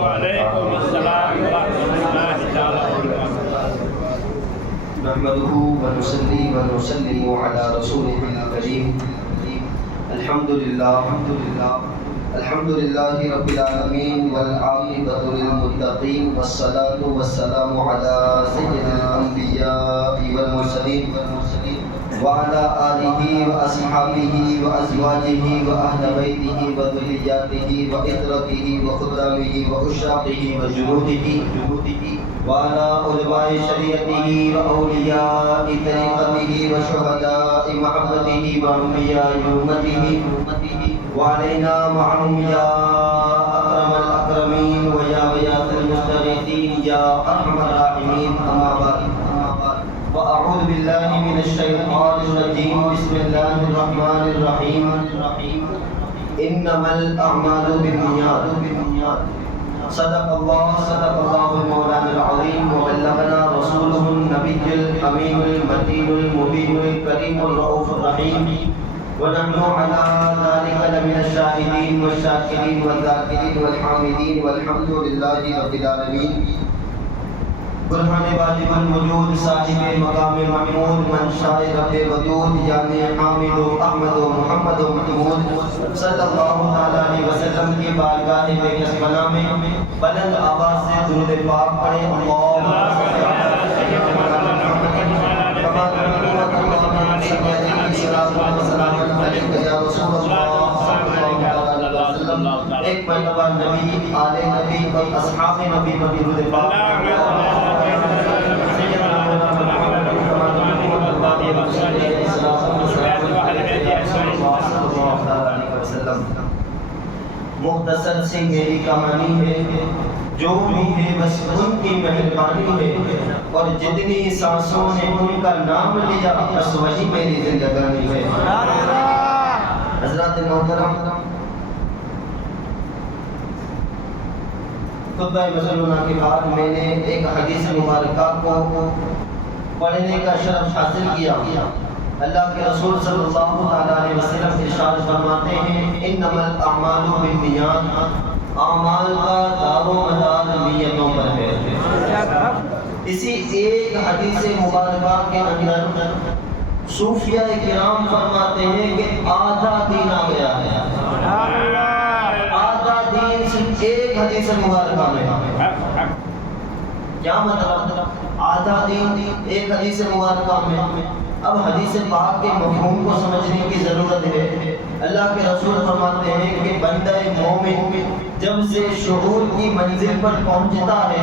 وعلیکم السلام ورحمۃ اللہ تعالی وبرکاتہ۔ نحمده ونصلي ونسلم على رسوله الكريم الحمد لله رب العالمين والعاقبة للمتقين والصلاة والسلام على سيد الأنبياء والمرسلين وعلى آله وأصحابه وأزواجه وأهل بيته وذرياته وإطرته وخدامه وأشراقه وجنوده وعلى علماء شريعته وأولياء طريقته وشهداء محبته وأنبياء أمته وعلينا معهم يا أكرم الأكرمين ويا غياث المستغيثين يا أرحم الراحمين. أما بعد وأعوذ بالله من الشيطان الرجيم. بسم الله الرحمن الرحيم. إنما الأعمال بالنيات. صدق الله المولانا العظيم وبلغنا رسوله النبي الأمين المتين المبين الكريم الرؤوف الرحيم ونحن على ذلك لمن الشاهدين والشاكرين والذاكرين والحامدين والحمد لله رب العالمين. برہان واجب الوجود صاحب مقام محمود منشاء رب ودود یعنی حامد و احمد و محمد و محمود صلی اللہ تعالیٰ علیہ وسلم کی بارگاہ بے کسمنا میں بلند آواز سے درود پاک پڑھیں. ایک مرتبہ نبی آل نبی اور اصحاب نبی پر درود پاک مختصر سی میری کہانی ہے، جو بھی ہے بس ان کی مہربانی ہے، اور جتنی سانسوں نے ان کا نام لیا بس وہی میری زندگانی ہے. حضرات محترم، خطبہ مسلمہ کے بعد میں نے ایک حدیث مبارکہ کو پڑھنے کا شرف حاصل کیا. اللہ کے رسول صلی اللہ علیہ وسلم ارشاد فرماتے ہیں انما الاعمال بالنیات، اعمال کا دار و مدار نیتوں پر ہے. اسی ایک حدیث مبارکہ کے اندر صوفیہ کرام فرماتے ہیں کہ آدھا دین آ گیا ہے. آدھا دین صرف ایک حدیث مبارکہ میں. کیا مطلب؟ آدھا دین ایک حدیث مبارکہ میں. اب حدیث پاک کے مفہوم کو سمجھنے کی ضرورت ہے. اللہ کے رسول فرماتے ہیں کہ بندہ مومن جب سے شعور کی منزل پر پہنچتا ہے،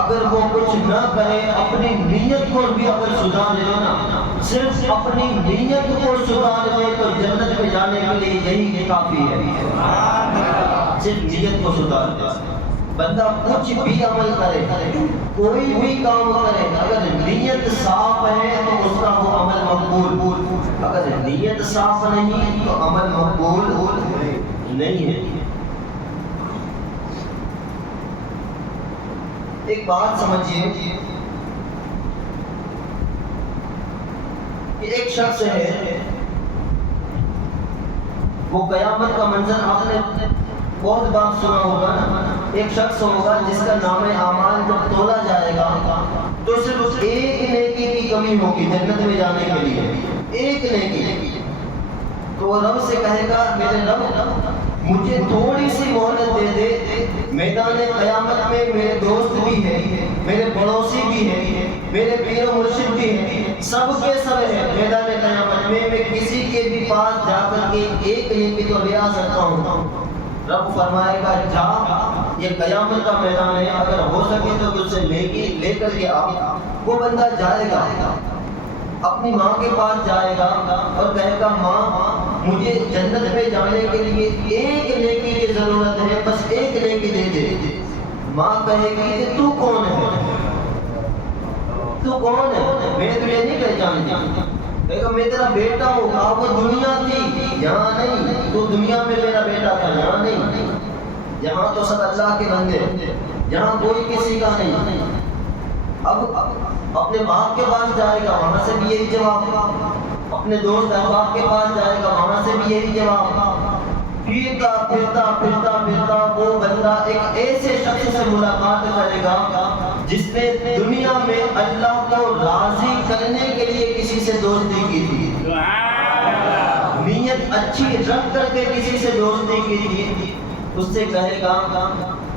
اگر وہ کچھ نہ کرے اپنی نیت کو بھی اگر سدھار لے نا، صرف اپنی نیت کو سدھار لے تو جنت میں جانے کے لیے یہی کافی ہے. صرف نیت کو سدھار لے. بندہ کچھ بھی عمل کرے، کوئی بھی کام کرے، اگر نیت صاف ہے تو اس کا وہ عمل مقبول. اگر نیت صاف نہیں تو عمل مقبول نہیں ہے. ایک بات سمجھیے کہ ایک شخص ہے، وہ قیامت کا منظر آپ نے بہت بار سنا ہوگا نا. ایک شخص ہوگا جس کا نام اعمال جب تولا جائے گا تو صرف ایک نیکی کی کمی ہوگی جنت میں جانے کے لیے. ایک نیکی. تو وہ رب سے کہے گا میرے رب مجھے تھوڑی سی مہلت دے دے. میدان قیامت میں میرے دوست بھی ہیں، میرے پڑوسی بھی ہیں، میرے پیر و مرشد بھی ہیں، سب کے سب ہیں. میدان قیامت میں کسی کے بھی پاس جا کر کے ایک نیکی تو لے آ سکتا ہوں. رب فرمائے گا جا، یہ قیامت کا میدان ہے، اگر ہو سکے تو تجھ سے نیکی لے کر کے آ. وہ بندہ جائے گا، اپنی ماں کے پاس جائے گا اور کہے گا ماں مجھے جنت میں جانے کے لیے ایک نیکی کی ضرورت ہے، بس ایک نیکی دے دے. ماں کہے گی کہ تو کون ہے؟ تو کون ہے؟ میں تجھے نہیں پہچانتی. کہے گا میں تیرا بیٹا ہوں. کہا وہ دنیا تھی، یہاں نہیں. تو دنیا میں میرا بیٹا تھا، یہاں نہیں. یہاں تو سب اللہ کے بندے، یہاں کوئی کسی کا نہیں. اب اپنے باپ کے پاس جائے گا، وہاں سے بھی یہی جواب. اپنے دوست احباب کے پاس جائے گا، وہاں سے بھی یہی جواب. پھرتا پھرتا پھرتا پھرتا وہ بندہ ایک ایسے شخص سے ملاقات کرے گا جس نے دنیا میں اللہ کو راضی کرنے کے لیے کسی سے دوستی کی تھی، نیت اچھی رکھ کر کے کسی سے دوستی کی تھی، اس سے کہے گا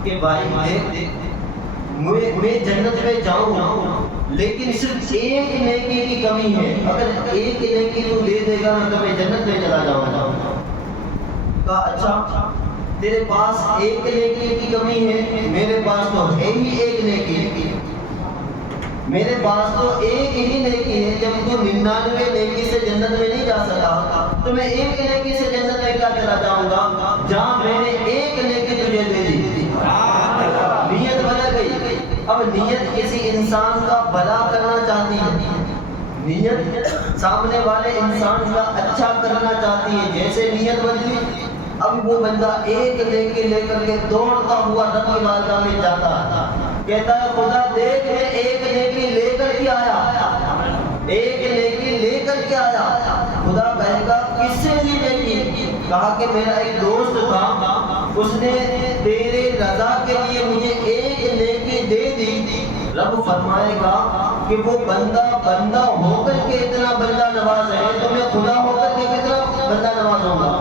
کہ بھائی دیکھ میں جنت میں جاؤں لیکن صرف ایک نیکی کی کمی ہے، اگر ایک نیکی تو دے دے گا تو میں جنت میں چلا جاؤں گا۔ کہا اچھا تیرے پاس ایک نیکی کی کمی ہے، میرے پاس تو ہے ہی ایک نیکی، میرے پاس تو ایک ہی نیکی ہے، جب تو 99 نیکی سے جنت میں نہیں جا سکا تو میں ایک نیکی سے جنت میں کیا چلا جاؤں گا جہاں میں نے ایک نیکی تجھے دے دی۔ نیت بدل گئی، اب نیت کسی انسان کا بھلا کرنا چاہتی ہے، نیت سامنے والے انسان کا اچھا کرنا چاہتی ہے، جیسے نیت بدلی اب وہ بندہ ایک نیکی لے کر کے دوڑتا ہوا رب کی بارگاہ میں جاتا ہے، کہتا ہے خدا دیکھ میں ایک نیکی لے کر کے آیا، ایک نیکی لے کر کے آیا۔ خدا کہے گا کس سے دی نیکی؟ کہا کہ میرا ایک دوست تھا، اس نے تیرے رضا کے لیے مجھے ایک نیکی دے دی۔ رب فرمائے گا کہ وہ بندہ ہو کر کے اتنا بندہ نواز ہے تو میں خدا ہو کر کے کتنا بندہ نواز ہوں گا؟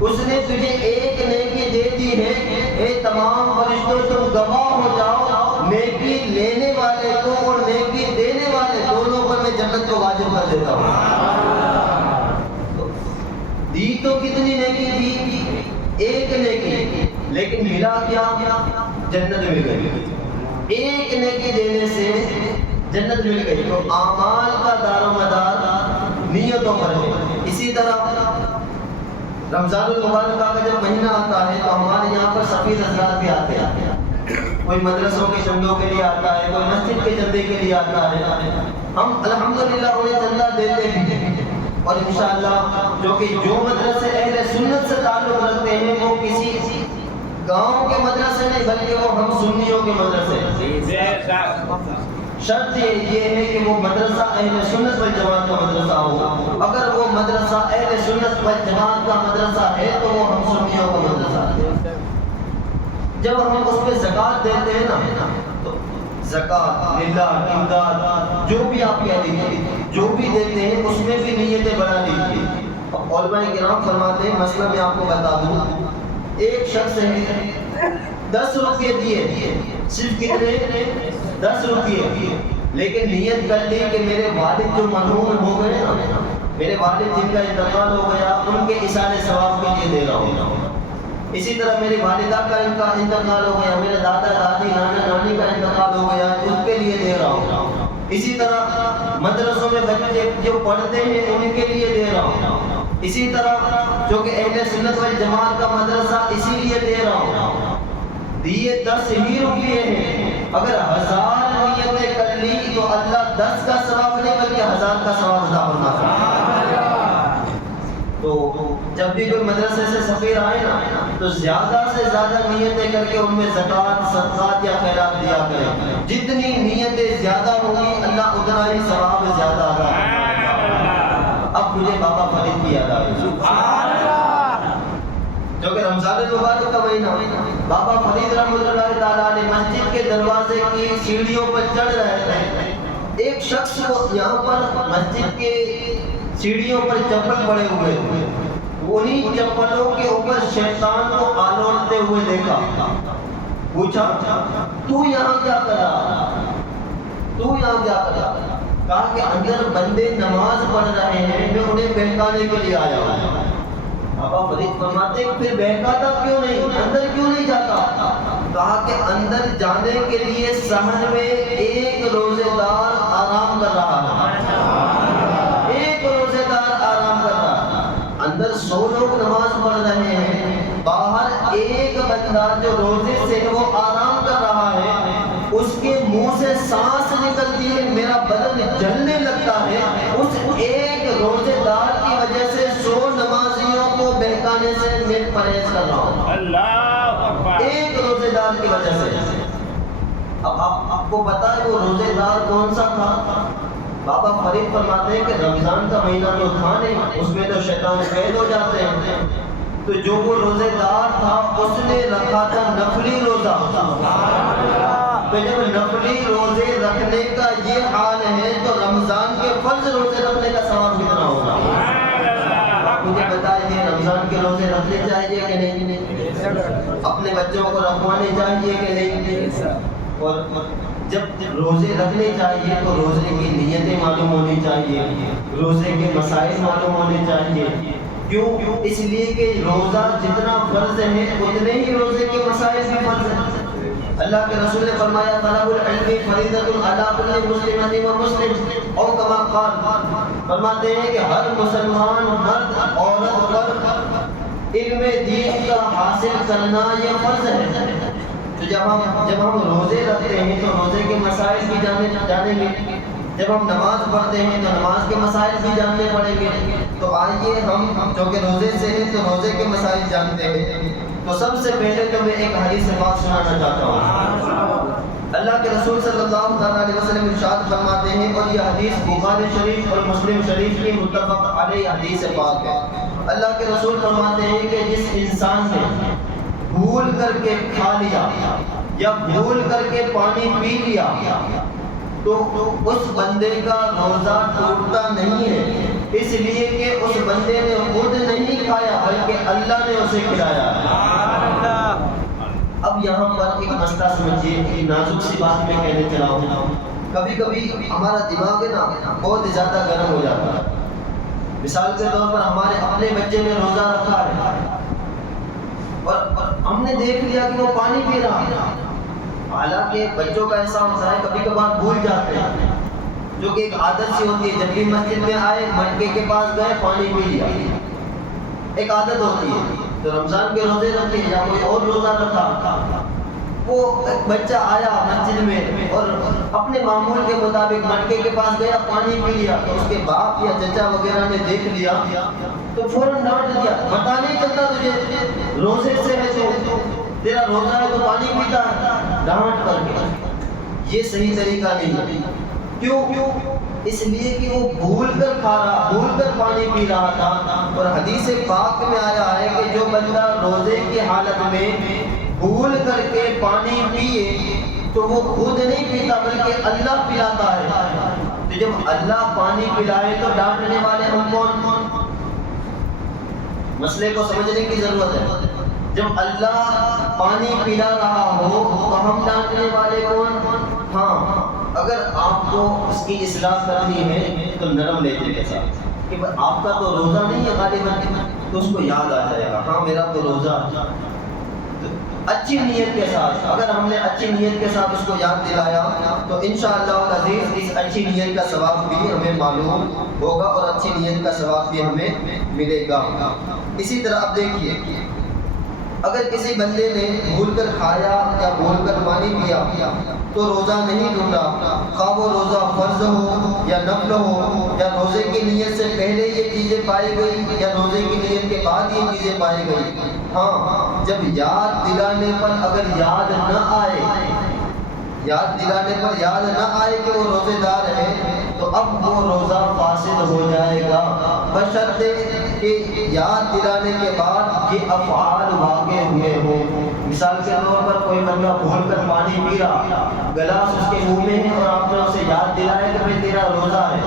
اس نے تجھے ایک نیکی دے دی ہے، اے تمام فرشتوں تم گواہ ہو جاؤ، نیکی لینے والے کو اور نیکی دینے والے دونوں پر میں جنت کو واجب کر دیتا ہوں۔ دی تو کتنی نیکی دی؟ ایک نیکی، لیکن ملا کیا؟ جنت مل گئی۔ ایک نیکی دینے سے جنت مل گئی۔ تو اعمال کا دار و مدار نیتوں پر ہے۔ اسی طرح رمضان المبارک کا جب مہینہ آتا ہے تو ہمارے یہاں پر سفید حضرات بھی آتے ہیں، کوئی مدرسوں کے چندوں کے لیے آتا ہے، کوئی مسجد کے چندے کے لیے آتا ہے، ہم الحمدللہ انہیں چندہ دیتے ہیں، اور انشاءاللہ جو مدرسے اہل سنت سے تعلق رکھتے ہیں وہ کسی گاؤں کے مدرسے نہیں بلکہ وہ ہم سنیوں کے مدرسے، شرط یہ ہے کہ وہ مدرسہ اہل سنت والجماعت کا مدرسہ ہو، اگر وہ مدرسہ اہل سنت والجماعت کا مدرسہ ہے تو وہ ہم سنیوں کا مدرسہ ہے۔ جب ہم اس پہ زکوٰۃ دیتے ہیں نا تو زکوٰۃ للہ امداد جو بھی آپ کہہ دیجیے جو بھی دیتے ہیں اس میں بھی نیتیں بنا لیجیے۔ علماء کرام فرماتے ہیں، مثلا میں آپ کو بتا دوں، ایک شخص ہے 10 روپے دیے، صرف کتنے؟ 10 روپے، لیکن نیت کر لی کہ میرے والد جو مرحوم ہو گئے نا، میرے والد جن کا انتقال ہو گیا ان کے ایصال ثواب کے لیے دے رہا ہوں۔ اسی طرح میری والدہ کا انتقال ہو گیا، میرے دادا دادی نانا نانی کا انتقال ہو گیا، ان کے لیے دے رہا ہوں۔ اسی طرح مدرسوں میں بچے جو پڑھتے ہیں ان کے لیے دے رہا ہوں۔ اسی طرح جو کہ اہل سنت والجماعت کا مدرسہ اسی لیے دے رہا ہوں۔ دیے 10 ہی روپے ہیں، اگر 1000 نیتیں کر لی تو اللہ 10 کا ثواب نہیں بلکہ 1000 کا ثواب عطا فرماتا ہے۔ تو جب بھی کوئی مدرسے سے سفیر آئے نا تو زیادہ سے زیادہ نیتیں کر کے ان میں زکوٰۃ صدقات یا خیرات دیا کریں، جتنی نیتیں زیادہ ہوگی اللہ اتنا ہی ثواب زیادہ عطا فرمائے۔ اب مجھے بابا فرید کی یاد آ رہی جو کہ رمضان المبارک کا مہینہ، بابا فرید رحمۃ اللہ تعالیٰ علیہ مسجد کے دروازے کی سیڑھیوں پر چڑھ رہے تھے، ایک شخص کو یہاں پر مسجد کے سیڑھیوں پر چپل پڑے ہوئے تھے، انہی چپلوں کے اوپر شیطان کو آلوڑتے ہوئے دیکھا، پوچھا تو یہاں کیا کرا؟ تو یہاں کیا کرا؟ کہا کہ اندر بندے نماز پڑھ رہے ہیں، میں انہیں بہکانے کے لیے آیا ہوں۔ بابا فرید فرماتے پھر بہکاتا کیوں نہیں، اندر کیوں نہیں جاتا؟ کہا کہ اندر جانے کے لیے سحر میں ایک روزے دار آرام کر رہا ہے، ایک روزے دار آرام کر رہا ہے، اندر 100 لوگ نماز پڑھ رہے ہیں، باہر ایک بندہ جو روزے سے وہ آرام کر رہا ہے، اس کے منہ سے سانس نکلتی ہے، میرا بدن جلنے لگتا ہے، اس ایک روزے دار کی وجہ سے 100 نمازیوں کو بہکانے سے میں پرہیز کر رہا ہوں، اللہ اکبر، ایک روزے دار کی وجہ سے۔ اب آپ کو پتا ہے وہ روزے دار کون سا تھا؟ بابا فرید فرماتے ہیں کہ رمضان کا مہینہ تو تھا نہیں، اس میں تو شیطان قید ہو جاتے ہیں، تو جو وہ روزے دار تھا اس نے رکھا تھا نفلی روزہ. تو جب نفلی روزے رکھنے کا یہ حال ہے تو رمضان کے فرض روزے رکھنے کا ثواب کتنا ہوگا؟ مجھے بتائیے رمضان کے روزے رکھنے چاہیے کہ نہیں؟ اپنے بچوں کو رکھوانے چاہیے کہ نہیں؟ اور جب روزے رکھنے چاہیے تو روزے کی نیتیں معلوم ہونی چاہیے, روزے کے مسائل معلوم ہونے چاہیے. کیوں؟ اس لیے کہ روزہ جتنا فرض ہے اتنے ہی روزے کے مسائل بھی فرض ہیں. اللہ کے رسول نے فرمایا طلب العلم فریضۃ علی کل مسلم و مسلم اور کما قال, فرماتے ہیں کہ ہر مسلمان مرد عورت پر علم دین کا حاصل کرنا یہ فرض ہے. تو جب ہم روزے رکھتے ہیں تو روزے کے مسائل بھی جانیں گے, جب ہم نماز پڑھتے ہیں تو نماز کے مسائل بھی جاننے پڑیں گے. تو آئیے ہم جو کہ روزے سے ہیں تو روزے کے مسائل جانتے ہیں. تو سب سے پہلے تو میں ایک حدیث پاک سنانا چاہتا ہوں. اللہ کے رسول صلی اللہ علیہ وسلم ارشاد فرماتے ہیں, اور یہ حدیث بخاری شریف اور مسلم شریف کی متفق علیہ حدیث پاک ہے. اللہ کے رسول فرماتے ہیں کہ جس انسان نے بھول کر کے کھا لیا یا بھول کر کے پانی پی لیا تو اس بندے کا روزہ ٹوٹتا نہیں ہے, اس لیے کہ اس بندے نے خود نہیں کھایا بلکہ اللہ نے اسے کھلایا. اب یہاں پر ایک مسئلہ سمجھیے, ایک نازک سی بات میں کہنے چلا ہوں. کبھی کبھی ہمارا دماغ ہے نا بہت زیادہ گرم ہو جاتا ہے. مثال کے طور پر ہمارے اپنے بچے نے روزہ رکھا ہے اور ہم نے دیکھ لیا کہ وہ پانی پی رہا ہے. حالانکہ بچوں کا ایسا ہوتا ہے کبھی کبھار بھول جاتے ہیں, جو کہ ایک عادت سی ہوتی ہے. جب بھی مسجد میں آئے مٹکے کے پاس گئے پانی پی لیا, ایک عادت ہوتی ہے. تو رمضان کے روزے رکھے یا کوئی اور روزہ رکھا, وہ ایک بچہ آیا مسجد میں اور اپنے معمول کے مطابق مٹکے کے پاس گیا پانی پی لیا, تو اس کے باپ یا چچا وغیرہ نے دیکھ لیا تو فوراً ڈانٹ دیا, پتہ نہیں چلتا تجھے روزے سے ہے تو تیرا روزہ ہے تو پانی پیتا ہے, ڈانٹ کر کے. یہ صحیح طریقہ نہیں. کیوں؟ اس لیے کہ وہ بھول کر کھا رہا, بھول کر پانی پی رہا تھا. اور حدیث پاک میں آیا ہے کہ جو بندہ روزے کی حالت میں بھول کر کے پانی پیے تو وہ خود نہیں پیتا بلکہ اللہ پلاتا ہے. تو جب اللہ پانی پلائے تو ڈانٹنے والے ہم کون؟ مسئلے کو سمجھنے کی ضرورت ہے. جب اللہ پانی پلا رہا ہو تو ہم ڈانٹنے والے کون؟ ہاں, اگر آپ کو اس کی اصلاح کرنی ہے تو نرم لہجے کے ساتھ کہ آپ کا تو روزہ نہیں ہے غالباً, تو اس کو یاد آ جائے گا ہاں میرا تو روزہ. اچھی نیت کے ساتھ, اگر ہم نے اچھی نیت کے ساتھ اس کو یاد دلایا تو انشاءاللہ العزیز اس اچھی نیت کا ثواب بھی ہمیں معلوم ہوگا اور اچھی نیت کا ثواب بھی ہمیں ملے گا. اسی طرح اب دیکھیے, اگر کسی بندے نے بھول کر کھایا یا بھول کر پانی پیا تو روزہ نہیں ٹوٹا, خواہ وہ روزہ فرض ہو یا نفل ہو, یا روزے کی نیت سے پہلے یہ چیزیں پائی گئی یا روزے کی نیت کے بعد یہ چیزیں پائی گئی. ہاں, جب یاد دلانے پر اگر یاد نہ آئے, یاد دلانے پر یاد نہ آئے کہ وہ روزے دار ہے تو اب وہ روزہ فاسد ہو جائے گا, بشرطے کہ یاد دلانے کے بعد یہ افعال واقع ہوئے ہوں. مثال کے طور پر کوئی بندہ بھول کر پانی پی رہا, گلاس اس کے منہ میں ہے اور آپ نے اسے یاد دلایا کہ بھائی تیرا روزہ ہے,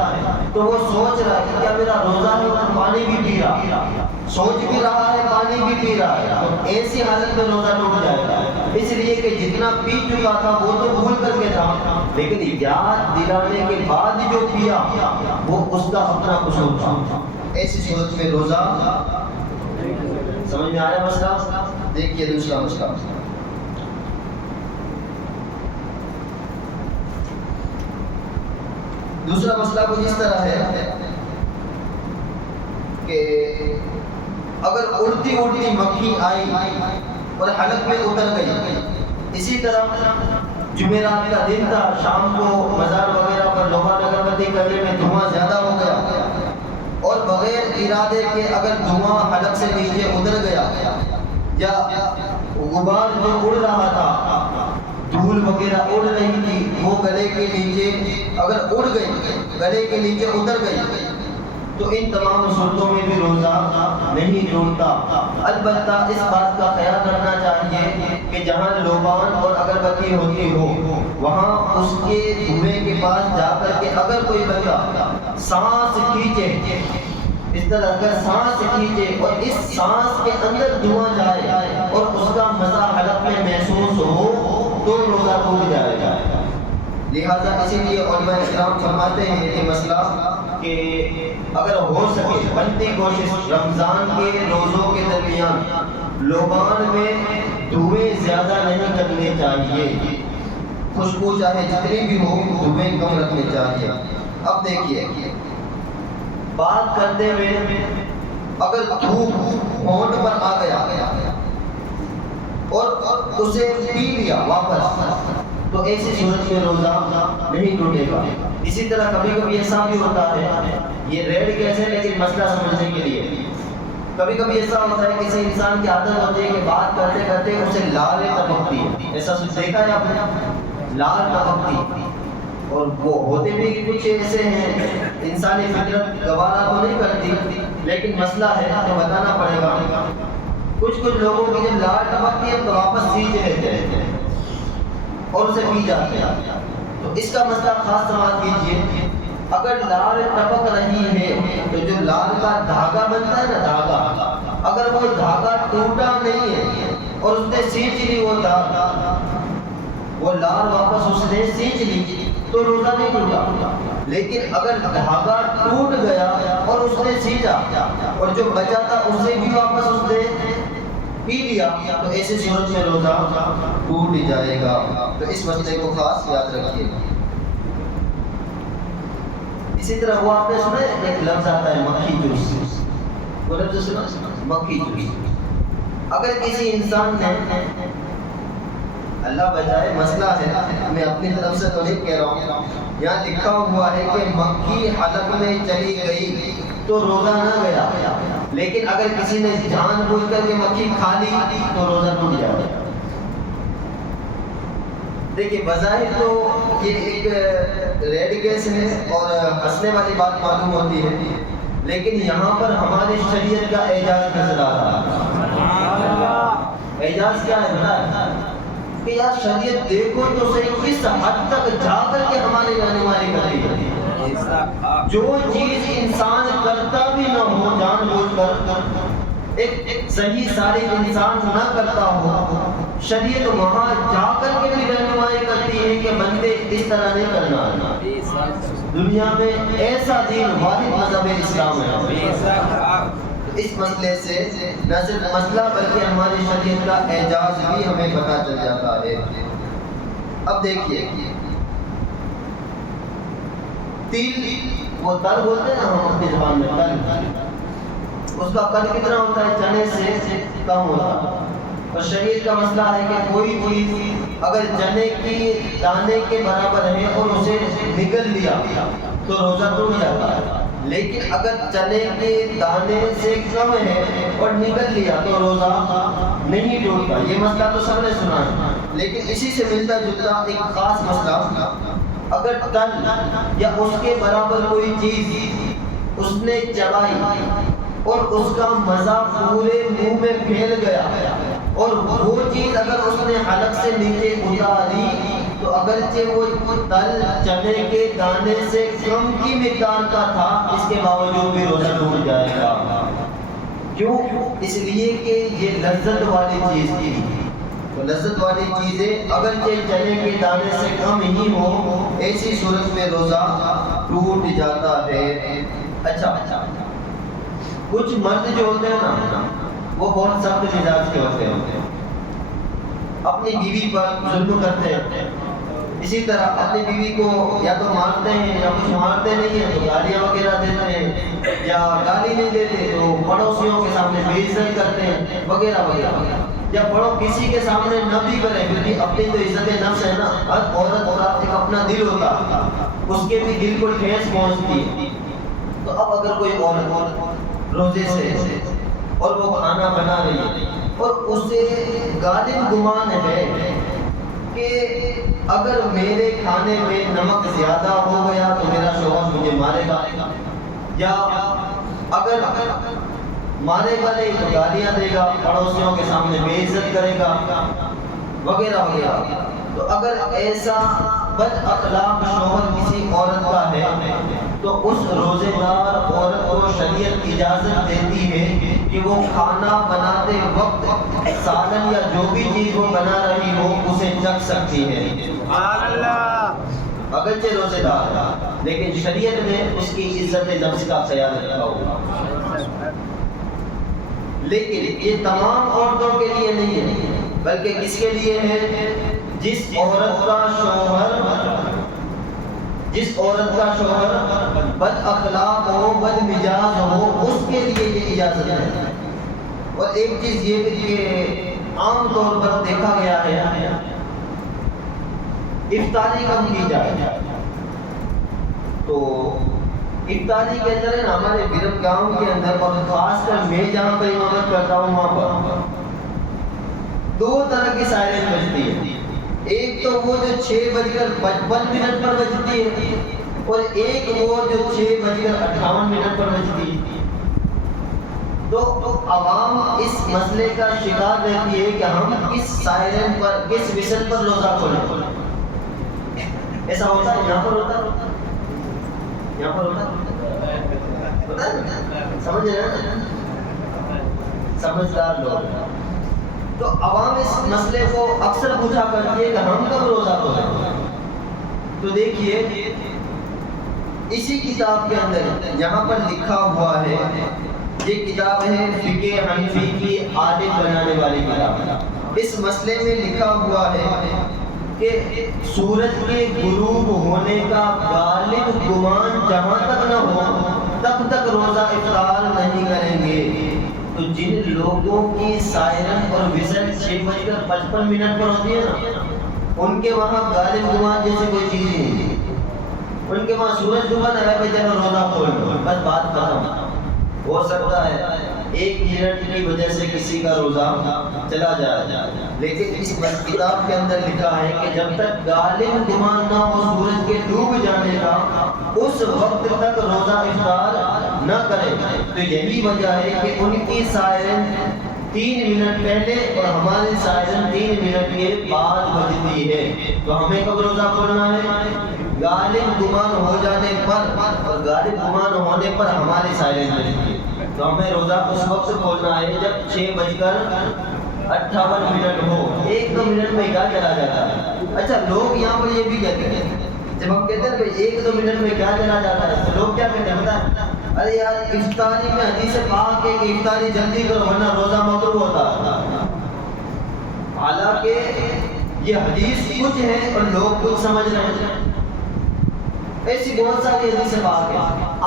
تو وہ سوچ رہا ہے کہ کیا میرا روزہ ہے اور پانی بھی پی رہا, سوچ بھی رہا ہے پانی بھی پی رہا ہے, تو ایسی حالت میں روزہ ٹوٹ جائے گا. اس لیے کہ جتنا پی چکا تھا وہ تو بھول کر کے تھا, لیکن یاد دلانے کے بعد جو پیا وہ اس کا اپنا قصور تھا. ایسی صورت میں روزہ. سمجھ میں آیا مسئلہ؟ دیکھیے دوسرا مسئلہ. دوسرا مسئلہ کچھ اس طرح ہے کہ اگر اڑتی اڑتی مکھی آئی اور حلق میں اتر گئی, اسی طرح جمعرات کا دن تھا, شام کو مزار وغیرہ پر لوہا اگربتی کرنے میں دھواں زیادہ ہو گیا اور بغیر ارادے کے اگر دھواں حلق سے نیچے اتر گیا یا غبار جو اڑ رہا تھا, دھول وغیرہ اڑ رہی تھی, وہ گلے کے نیچے اگر اڑ گئی, گلے کے نیچے اتر گئی تو ان تمام صورتوں میں بھی روزہ نہیں ٹوٹتا۔ البتہ اس بات کا خیال رکھنا چاہیے کہ جہاں لوبان اور اگربتی ہوتی ہو وہاں اس کے دھویں کے پاس جا کر کے اگر کوئی بندہ سانس کھینچے، اس طرح اگر سانس کھینچے اور اس سانس کے اندر دھواں جائے اور اس کا مزہ حلق میں محسوس ہو تو روزہ ٹوٹ جائے گا۔ لہذا اسی لیے علماء کرام فرماتے ہیں یہ مسئلہ کہ اگر ہو سکے بنتی کوشش رمضان کے روزوں کے درمیان لوبان میں دھویں زیادہ نہیں کرنے چاہیے، خوشبو چاہے جتنی بھی ہو دھویں کم رکھنے چاہیے۔ اب دیکھیے بات کرتے ہوئے اگر دھوپ ہونٹ پر آ گیا اور اسے پی لیا واپس تو ایسی صورت میں روزہ نہیں ٹوٹے گا۔ اسی طرح کبھی کبھی ایسا بھی ہوتا ہے، یہ ریڈ گیس ہے لیکن مسئلہ سمجھنے کے لیے، کبھی کبھی ایسا ہوتا ہے کسی انسان کی عادت ہوتی ہے کہ بات کرتے کرتے اسے لال ٹپکتی ہے، ایسا دیکھا ہے آپ نے؟ لال ٹپکتی، اور وہ ہوتے بھی کچھ ایسے ہیں انسانی فطرت گوارا تو نہیں کرتی لیکن مسئلہ ہے تو بتانا پڑے گا۔ کچھ لوگوں کی جب لال ٹپکتی ہے تو واپس سینچ لیتے ہیں اور اسے پی جاتے ہیں، تو اس کا مسئلہ خاص سماعت کیجیے۔ اگر لال ٹپک رہی ہے تو جو لال کا دھاگا بنتا ہے نا، دھاگا، اگر وہ دھاگا ٹوٹا نہیں ہے اور اس نے سینچ لی وہ لال واپس اس نے سینچ لی تو روزہ نہیں ٹوٹا۔ لیکن اگر دھاگا ٹوٹ گیا اور اس نے سینچا اور جو بچا تھا اسے بھی واپس اس نے پی لیا تو ایسی صورت میں روزہ ٹوٹ جائے گا۔ تو اس مسئلے کو خاص یاد رکھیے۔ اسی طرح وہ آپ نے سنا ہے ایک لفظ آتا ہے مکھی جوس، وہ لفظ سنا مکھی جوس۔ اگر کسی انسان نے، اللہ بچائے مسئلہ ہے میں اپنی طرف سے تو نہیں کہہ رہا ہوں، یہاں لکھا ہوا ہے کہ مکھی حلق میں چلی گئی تو روزہ نہ گیا، لیکن اگر کسی نے جان بوجھ کر کے مکھی کھا لی تو روزہ ٹوٹ جائے گا۔ دیکھیے بظاہر تو یہ ایک ریڈ گیس ہے اور ہنسنے والی بات معلوم ہوتی ہے، لیکن یہاں پر ہماری شریعت کا اعجاز نظر آ رہا ہے۔ اعجاز کیا ہے کہ یار شریعت دیکھو تو صحیح کس حد تک جا کر کے ہماری رہنمائی کرتی ہے۔ جو چیز انسان کرتا بھی نہ ہو جان بوجھ کر، ایک صحیح سارے انسان نہ کرتا ہو، شریعت وہاں جا کر کے بھی رہنمائی کرتی ہے کہ بندے اس طرح نہیں کرنا۔ دنیا میں ایسا دین واحد مذہب اسلام ہے۔ اس مسئلے سے نہ صرف مسئلہ بلکہ ہماری شریعت کا اعجاز بھی ہمیں پتہ چل جاتا ہے۔ اب دیکھیے تیل، وہ تل بولتے ہیں نا ہم اپنی زبان میں، تل، اس کا قد کتنا ہوتا ہے؟ چنے سے کم ہوتا ہے۔ اور شریعت کا مسئلہ ہے کہ کوئی چیز اگر چنے کی دانے کے برابر ہے اور اسے نگل لیا تو روزہ ٹوٹ جاتا ہے، لیکن اگر چنے کے دانے سے کم ہے اور نگل لیا تو روزہ نہیں ٹوٹتا۔ یہ مسئلہ تو سب نے سنا ہے، لیکن اسی سے ملتا جلتا ایک خاص مسئلہ، اگر تل یا اس کے برابر کوئی چیز اس نے چبائی اور اس کا مزہ پورے منہ میں پھیل گیا اور وہ چیز اگر اس نے حلق سے نیچے اتاری تو اگرچہ وہ تل چنے کے دانے سے کم کی مقدار کا تھا، اس کے باوجود بھی روزہ ٹوٹ جائے گا۔ کیوں؟ اس لیے کہ یہ لذت والی چیز تھی، تو لذت والی چیزیں اگرچہ چنے کے دانے سے کم ہی ہو، ایسی صورت میں روزہ ٹوٹ جاتا ہے۔ اچھا، کچھ مرد جو ہوتے ہیں نا وہ بہت سخت مزاج کے ہوتے ہیں، اپنی بیوی پر ظلم کرتے ہیں، اسی طرح اپنی بیوی کو یا تو مارتے ہیں یا کچھ مارتے نہیں ہیں تو گالیاں وغیرہ دیتے ہیں، یا گالی نہیں دیتے تو پڑوسیوں کے سامنے بے عزت کرتے ہیں وغیرہ وغیرہ، یا بڑوں کسی کے سامنے نہ بھی کریں کیونکہ اپنی تو عزت نفس ہے نا، ہر عورت کا ایک اپنا دل ہوتا ہے، اس کے بھی دل کو ٹھیس پہنچتی ہے۔ تو اب اگر کوئی عورت روزے سے اور وہ کھانا بنا رہی ہے اور اسے غالب گمان ہے کہ اگر میرے کھانے میں نمک زیادہ ہو گیا تو میرا شوہر مجھے مارے گا، یا اگر مارے گا نہیں تو گالیاں دے گا، پڑوسیوں کے سامنے بے عزت کرے گا وغیرہ وغیرہ۔ تو اگر ایسا بد اخلاق شوہر کسی عورت کا ہے تو اس روزے دار عورت کو شریعت اجازت دیتی ہے کہ وہ کھانا بناتے وقت سالن یا جو بھی چیز وہ بنا رہی ہو اسے چکھ سکتی ہے، اگرچہ روزے دار، لیکن شریعت نے اس کی عزت نفس کا خیال رکھا ہوگا۔ لیکن یہ تمام عورتوں کے لیے نہیں ہے، بلکہ کس کے لیے ہے؟ جس عورت کا شوہر بد اخلاق ہو، بد مزاج ہو، اس کے لیے یہ اجازت ہے۔ اور ایک چیز یہ بھی کہ عام طور پر دیکھا گیا ہے افطاری کم کی جائے، تو افطاری کے اندر ہمارے بیرم گاؤں کے اندر اور خاص کر میں جہاں پر امامت کرتا ہوں وہاں پر 2 طرح کی سائرن بجتی ہے۔ ایک تو وہ جو 6:55 پر بجتی ہے، اور ایک وہ جو 6:58 پر بجتی ہے۔ تو عوام اس مسئلے کا شکار رہتی ہے کہ ہم کس سائرن پر، کس وسل پر روزہ کھولیں۔ ایسا ہوتا ہے، یہاں پر ہوتا ہے، یہاں پر ہوتا ہے، سمجھ رہے ہیں؟ سمجھدار لوگ۔ تو عوام اس مسئلے کو اکثر پوچھا کرتی ہے کہ ہم کب روزہ کھولیں۔ تو دیکھیے اسی کتاب کے اندر یہاں پر لکھا ہوا ہے، یہ کتاب ہے فقہ حنفی کی عادت بنانے والی کتاب۔ اس مسئلے میں لکھا ہوا ہے کہ سورج کے غروب ہونے کا غالب گمان جہاں تک نہ ہو تب تک روزہ افطار نہیں کریں گے۔ تو جن لوگوں کی سائرن اور وزن 6:55 پر ہوتی ہے نا، ان کے وہاں غالب گمان جیسے کوئی چیز ہی نہیں، ان کے وہاں سورج ڈوبا نہ ہے جب روزہ کھول لو، بس بات ختم۔ ہو سکتا ہے 1 منٹ کی وجہ سے کسی کا روزہ چلا جائے، لیکن اس کتاب کے اندر لکھا ہے کہ جب تک غالب گمان نہ ہو سورج کے ڈوب جانے کا، اس وقت تک روزہ افطار نہ کرے۔ تو یہی وجہ ہے کہ ان کی سائرن 3 منٹ پہلے اور ہماری سائرن 3 منٹ کے بعد بجتی ہے۔ تو ہمیں کب روزہ کھولنا ہے؟ غالب گمان ہو جانے پر، اور غالب گمان ہونے پر ہماری سائرن بجتی ہے۔ تو ہمیں روزہ اس وقت کھولنا ہے جب 6:58 ہو۔ 1-2 منٹ میں کیا چلا جاتا ہے؟ اچھا، لوگ یہاں پر یہ بھی کہتے ہیں، جب ہم کہتے ہیں کہ 1-2 منٹ میں کیا چلا جاتا ہے، تو لوگ کیا کہتے ہیں پتہ ہے؟ ارے یار افطاری میں حدیث پاک ہے کہ افطاری جلدی کرو ورنہ روزہ مکروہ ہوتا ہے۔ حالانکہ یہ حدیث کچھ ہے اور لوگ کچھ سمجھ رہے ہیں۔ ایسی بہت ساری حدیث پاک ہے۔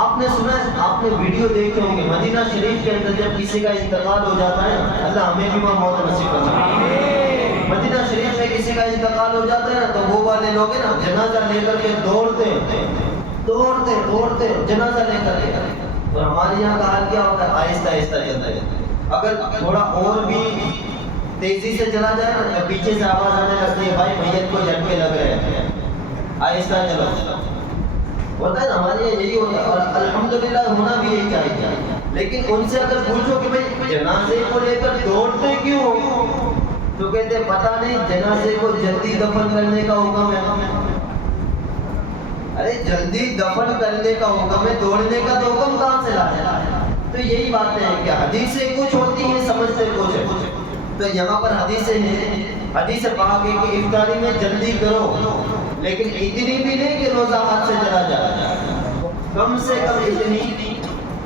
آپ نے سنا ہے، آپ نے ویڈیو دیکھے ہوں گے، مدینہ شریف کے اندر جب کسی کا انتقال ہو جاتا ہے، اللہ ہمیں بھی وہاں موت نصیب فرمائے۔ مدینہ شریف میں کسی کا انتقال ہو جاتا ہے نا، تو وہ والے لوگ ہیں نا جنازہ لے کر کے دوڑتے جنازہ لے کر کے۔ اور ہمارے یہاں کا حال کیا ہوتا ہے؟ آہستہ آہستہ چلتا ہے۔ اگر تھوڑا اور بھی تیزی سے چلا جائے نا تو پیچھے سے آواز آنے لگتی ہے، بھائی میت کو جھٹکے لگ رہے ہیں، آہستہ چلو۔ ہوتا ہے نا ہمارے یہاں یہی ہوتا ہے، اور الحمدللہ ہونا بھی یہی چاہیے۔ لیکن ان سے اگر پوچھو کہ بھائی جنازے کو لے کر دوڑتے کیوں ہو، تو کہتے ہیں پتہ نہیں، جنازے کو جلدی دفن کرنے کا حکم ہے۔ ارے جلدی دفن کرنے کا حکم ہے، دوڑنے کا تو حکم کہاں سے لایا؟ تو یہی باتیں ہیں کہ حدیثیں کچھ ہوتی ہیں، سمجھتے کچھ ہے۔ تو یہاں پر حدیثیں ہیں، حدیث پاک ہے کہ افطاری میں جلدی کرو، لیکن اتنی بھی نہیں کہ روزہ ہاتھ سے چلا جائے، کم سے کم اتنی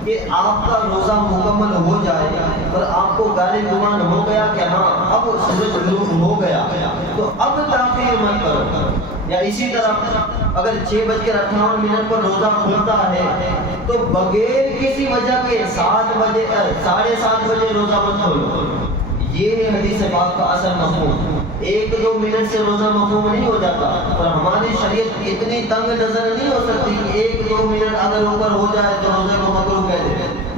کہ آپ کا روزہ مکمل ہو جائے اور آپ کو غالب گمان ہو گیا کہ ہاں اب سورج غروب ہو گیا، تو اب تاخیر مت کرو۔ یا اسی طرح اگر 6:58 پر روزہ کھلتا ہے تو بغیر کسی وجہ کے 7:30 بجے روزہ مت کھولو۔ یہ ہے حدیث پاک کا اصل مفہوم۔ 1-2 منٹ سے روزہ مفہوم نہیں ہو جاتا، اور ہماری شریعت اتنی تنگ نظر نہیں ہو سکتی کہ 1-2 منٹ اگر اوپر ہو جائے تو روزے کو مکروہ کہہ دے۔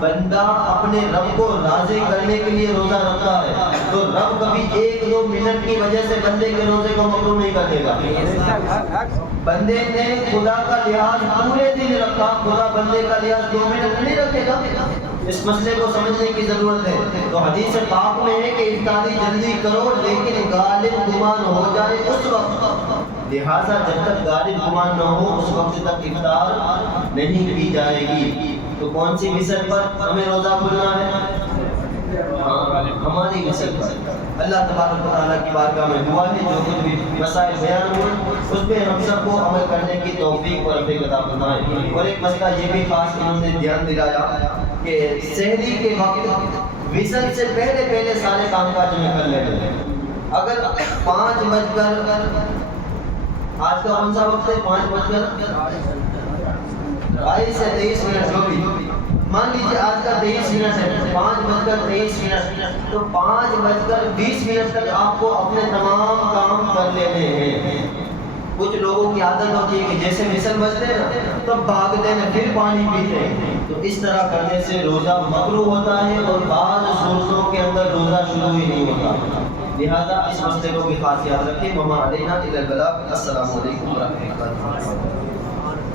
بندہ اپنے رب کو راضی کرنے کے لیے روزہ رکھتا ہے تو رب کبھی 1-2 منٹ کی وجہ سے بندے کے روزے کو مکروہ نہیں کر دے گا. بندے نے خدا کا لحاظ پورے دن رکھا, خدا بندے کا لحاظ 2 منٹ نہیں رکھے گا. اس مسئلے کو سمجھنے کی ضرورت ہے. تو حدیث پاک میں ہے کہ افطاری جلدی کرو لیکن غالب گمان ہو جائے اس وقت. لہٰذا جب تک غالب گمان نہ ہو اس وقت تک افطار نہیں کی جائے گی. تو کون سی مثل پر ہمیں روزہ کھولنا ہے؟ ہماری مثل پر. اللہ تبارک و تعالیٰ کی بارگاہ میں دعا ہے جو کچھ بھی مسائل بیان ہوئے اس پہ ہم سب کو عمل کرنے کی توفیق اور رفیق عطا فرمائے. اور ایک مسئلہ یہ بھی خاص انہوں نے دھیان دلایا کہ سحری کے وقت وصل سے پہلے سارے کام کاج میں کر لیتے ہیں. اگر 5 بج کر آج کا کون سا وقت ہے 5 بج کر 22 سے 23 منٹ جو بھی مان لیجیے آج کا 23 منٹ ہے 5 بج کر 23 منٹ تو 5 بج کر 20 منٹ تک آپ کو اپنے تمام کام کر لینے ہیں. کچھ لوگوں کی عادت ہوتی ہے کہ جیسے وصل بجتے ہیں نا تو بھاگتے ہیں پھر پانی پیتے ہیں. تو اس طرح کرنے سے روزہ مکروہ ہوتا ہے اور بعض صورتوں کے اندر روزہ شروع ہی نہیں ہوتا. لہذا اس مسئلے کو بھی خاص یاد رکھیں. وما علینا الا البلاغ. السلام علیکم ورحمۃ اللہ.